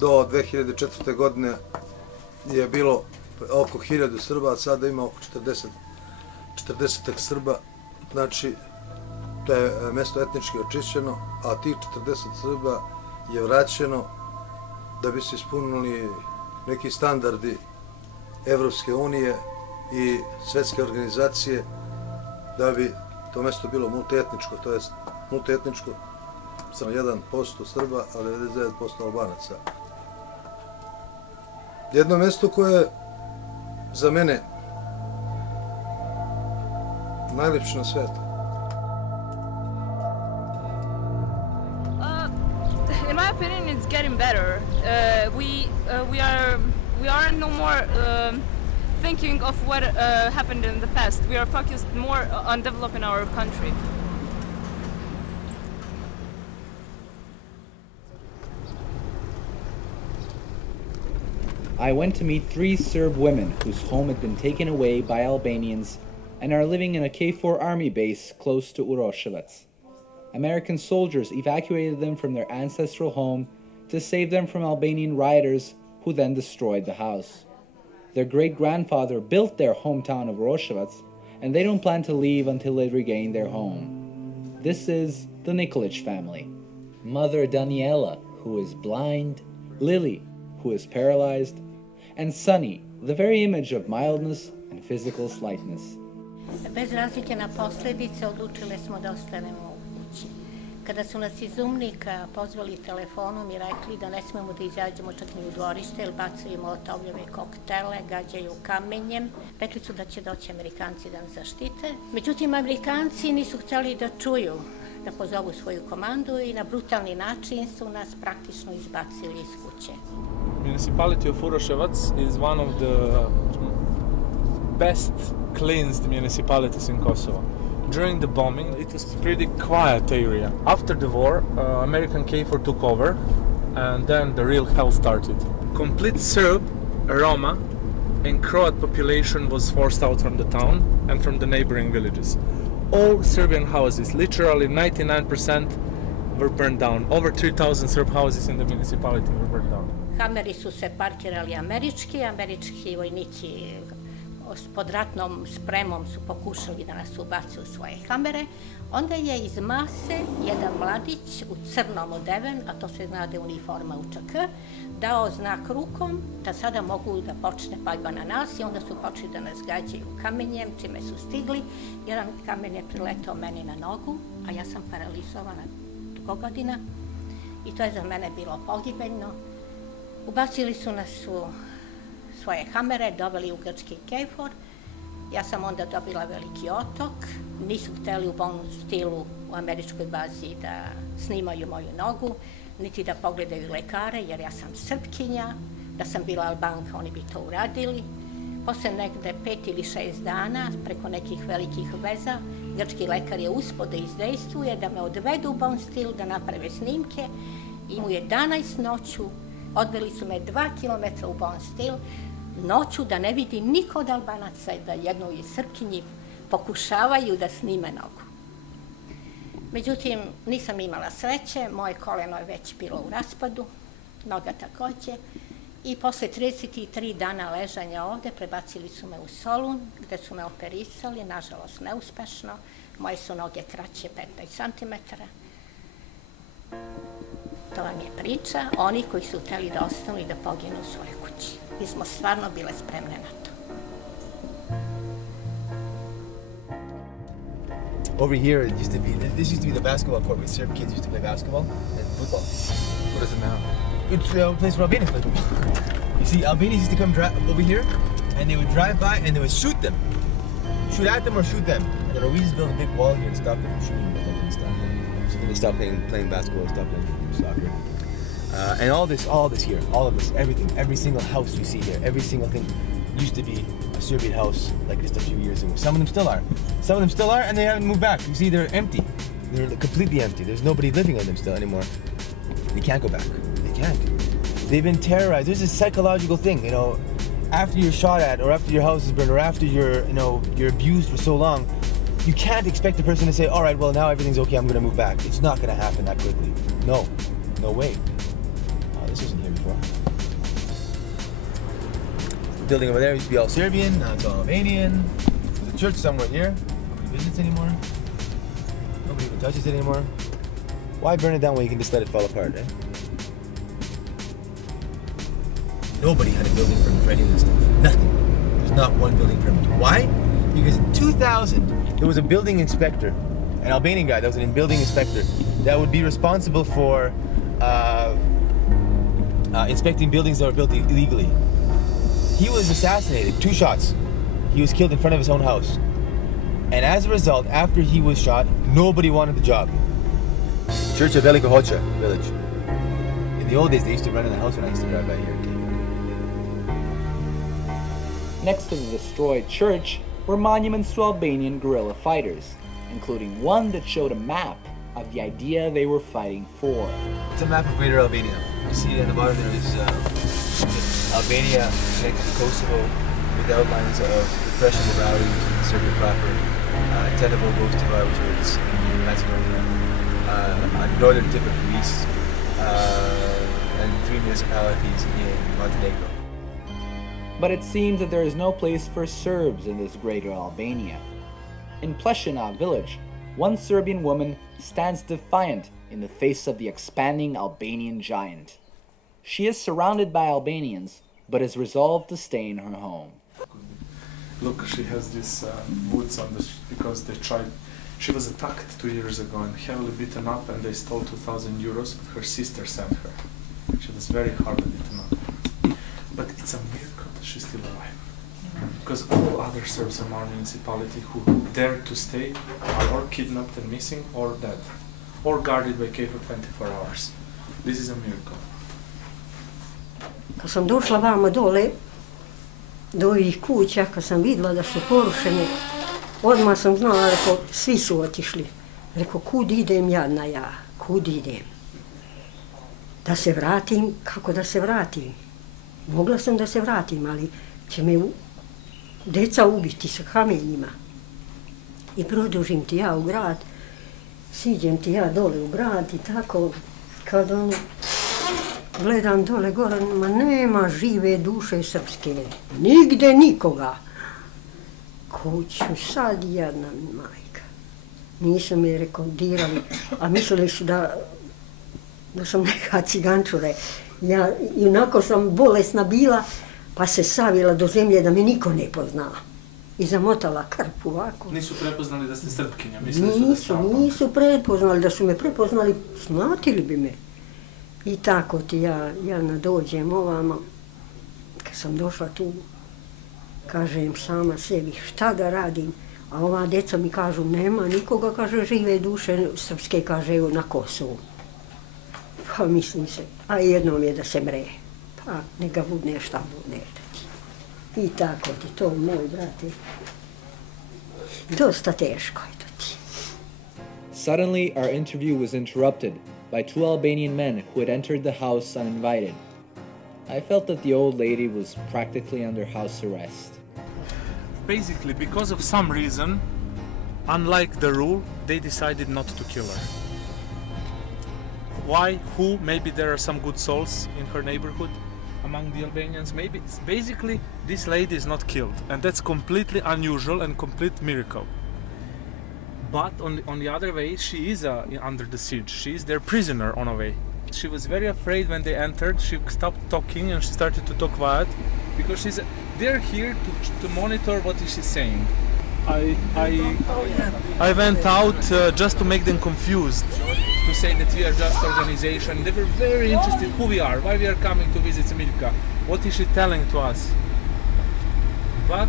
Do 2004. godine je bilo oko 1000 Srba, a sada ima oko 40 Srba. Znači, to je mesto etnički očišćeno, a tih 40 Srba je vraćeno da bi se ispunili neki standardi Evropske unije i svetske organizacije, da bi to mesto bilo multietničko, to je multietničko, samo 1% Srba, a 99% Albanaca. Jedno mesto koje je za mene najlepše na svetu. In my opinion, it's getting better. We aren't no more thinking of what happened in the past. We are focused more on developing our country. I went to meet 3 Serb women whose home had been taken away by Albanians and are living in a KFOR army base close to Uroševac. American soldiers evacuated them from their ancestral home to save them from Albanian rioters who then destroyed the house. Their great-grandfather built their hometown of Uroševac, and they don't plan to leave until they regain their home. This is the Nikolic family. Mother Daniela, who is blind, Lily, who is paralyzed, and Sunny, the very image of mildness and physical slightness. Bez razlike na posljedice odlučile smo da ostanemo u kući. Kada su nas iz Umnika pozvali telefonom i rekli da ne smemo da izađemo čak ni u dvorište, jer bacaju molotovljeve koktele, gađaju kamenjem, rekli su da će doći Amerikanci da nas zaštite. Međutim, Amerikanci nisu htjeli da čuju, da pozovu svoju komandu i na brutalni način su nas praktično izbacili iz kuće. Municipality of Uroševac is one of the best cleansed municipalities in Kosovo. During the bombing, it was a pretty quiet area. After the war, American KFOR took over, and then the real hell started. Complete Serb, Roma, and Croat population was forced out from the town and from the neighboring villages. All Serbian houses, literally 99%, were burned down. Over 3,000 Serb houses in the municipality were burned down. Hameri su se parkirali američki vojnici pod ratnom spremom su pokušali da nas ubace u svoje hamere. Onda je iz mase jedan mladić u crnom odeven, a to se zna da je uniforma UČK, dao znak rukom da sada mogu da počne paljba na nas i onda su počeli da nas gađaju kamenjem, čime su stigli. Jedan kamen je priletao meni na nogu, a ja sam paralizovana dugo godina i to je za mene bilo pogibeljno. Ubacili su nas u svoje hamere, doveli u grčki KFOR. Ja sam onda dobila veliki otok. Nisu hteli u bolnom stilu u američkoj bazi da snimaju moju nogu, niti da pogledaju lekare, jer ja sam Srpkinja. Da sam bila Albanka, oni bi to uradili. Posle negde 5 ili 6 dana, preko nekih velikih veza, grčki lekar je uspeo da izdejstvuje, da me odvedu u bon stil, da naprave snimke. I u 11 noću odveli su me 2 kilometra u bon stil, noću da ne vidi niko od Albanaca i da jednoj Srpkinji pokušavaju da snime nogu. Međutim, nisam imala sreće, moje koleno je već bilo u raspadu, noga takođe, i posle 33 dana ležanja ovde prebacili su me u Solun, gde su me operisali, nažalost neuspešno, moje su noge kraće 15 cm. To vam je priča oni koji su hteli da ostanu i da poginu u svojoj kući. Mi smo stvarno bile spremne na to. Over here, it used to be, this used to be the basketball court where Serb kids used to play basketball and football. What is it now? It's a place where Albanians play football. You see, Albanians used to come over here and they would drive by and they would shoot them. Shoot at them or shoot them. And the Norwegians built a big wall here to stop them from shooting, but they didn't stop them. So they stopped playing basketball, stopped playing soccer. And all this here, all of this, everything, every single house you see here, every single thing used to be a Serbian house like just a few years ago. Some of them still are. Some of them still are, and they haven't moved back. You see, they're empty. They're completely empty. There's nobody living in them still anymore. They can't go back. They can't. They've been terrorized. There's this psychological thing, you know, after you're shot at, or after your house is burned, or after you're abused for so long, you can't expect a person to say, all right, well, now everything's okay, I'm going to move back. It's not going to happen that quickly. No way. before. The building over there used to be all Serbian, now it's all Albanian. There's a church somewhere here. Nobody visits anymore. Nobody even touches it anymore. Why burn it down when you can just let it fall apart, eh? Nobody had a building permit for any of this stuff. Nothing. There's not one building permit. Why? Because in 2000, there was a building inspector, an Albanian guy that was a building inspector, that would be responsible for inspecting buildings that were built illegally. He was assassinated, 2 shots. He was killed in front of his own house. And as a result, after he was shot, nobody wanted the job. Church of Veliko Hoća village. In the old days, they used to run in the house when I used to drive by here. Next to the destroyed church were monuments to Albanian guerrilla fighters, including one that showed a map of the idea they were fighting for. It's a map of Greater Albania. You see at the bottom there is Albania connected to Kosovo with outlines of repression of Rowdies in Serbia proper. Tetovo goes to which is in Macedonia. On the northern tip of Greece, and 3 municipalities in Montenegro. But it seems that there is no place for Serbs in this Greater Albania. In Plešina village, one Serbian woman stands defiant in the face of the expanding Albanian giant. She is surrounded by Albanians, but is resolved to stay in her home. Look, she has these boots on because they tried. She was attacked 2 years ago and heavily beaten up, and they stole 2,000 euros. Her sister sent her. She was very hardly beaten up. But it's a miracle that she's still alive. Because all other Serbs in our municipality who dare to stay are or kidnapped and missing or dead, or guarded by K for 24 hours. This is a miracle. Kad sam došla vamo dole, do ovih kuća, kad sam vidjela da su porušene, odmah sam znala, rekao, svi su otišli. Rekao, kud idem jadna ja, kud idem? Da se vratim, kako da se vratim? Mogla sam da se vratim, ali će me deca ubiti sa kamenjima. I produžim ti ja u grad, siđem ti ja dole u grad i tako, kad ono, gledam dole gore, ma nema žive duše srpske, nigde nikoga. Kuću sad jedna majka. Nisu mi rekordirali, a mislili su da sam neka cigančure. Ja onako sam bolesna bila, pa se savila do zemlje da me niko ne pozna. I zamotala krp ovako. Nisu prepoznali da ste Srpkinja, mislili su da ste Albana. Nisu prepoznali, da su me prepoznali, snatili bi me. I tako ti ja nadođem ovamo, kad sam došla tu, kažem sama sebi šta da radim, a ova deca mi kažu nema nikoga, kaže žive duše srpske, kaže evo na Kosovu. Pa mislim se, a jednom je da se mre, pa neka budne šta budne. I tako ti to, moj brate, dosta teško je to ti. Suddenly, our interview was interrupted by 2 Albanian men who had entered the house uninvited. I felt that the old lady was practically under house arrest. Basically, because of some reason, unlike the rule, they decided not to kill her. Why? Who? Maybe there are some good souls in her neighborhood among the Albanians. Maybe. Basically, this lady is not killed, and that's completely unusual and complete miracle. But on the other way, she is under the siege. She is their prisoner on a way. She was very afraid when they entered. She stopped talking and she started to talk quiet because they're here to monitor what is she saying. I went out just to make them confused, to say that we are just organization. They were very interested who we are, why we are coming to visit Smirka, what is she telling to us. But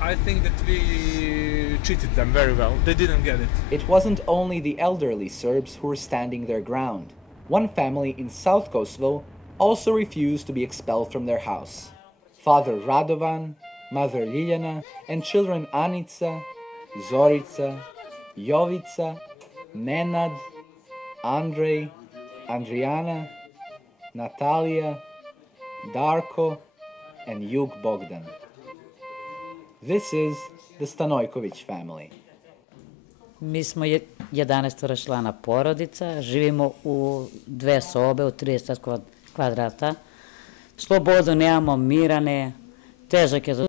I think that we cheated them very well. They didn't get it. It wasn't only the elderly Serbs who were standing their ground. One family in South Kosovo also refused to be expelled from their house. Father Radovan, Mother Ljiljana, and children Anica, Zorica, Jovica, Nenad, Andrej, Andrijana, Natalia, Darko, and Jug Bogdan. This is the Stanojković family. Mi smo 11 člana porodica, živimo u 2 sobe, u 30 kvadrata. Slobodu nemamo, mira ne, težak je za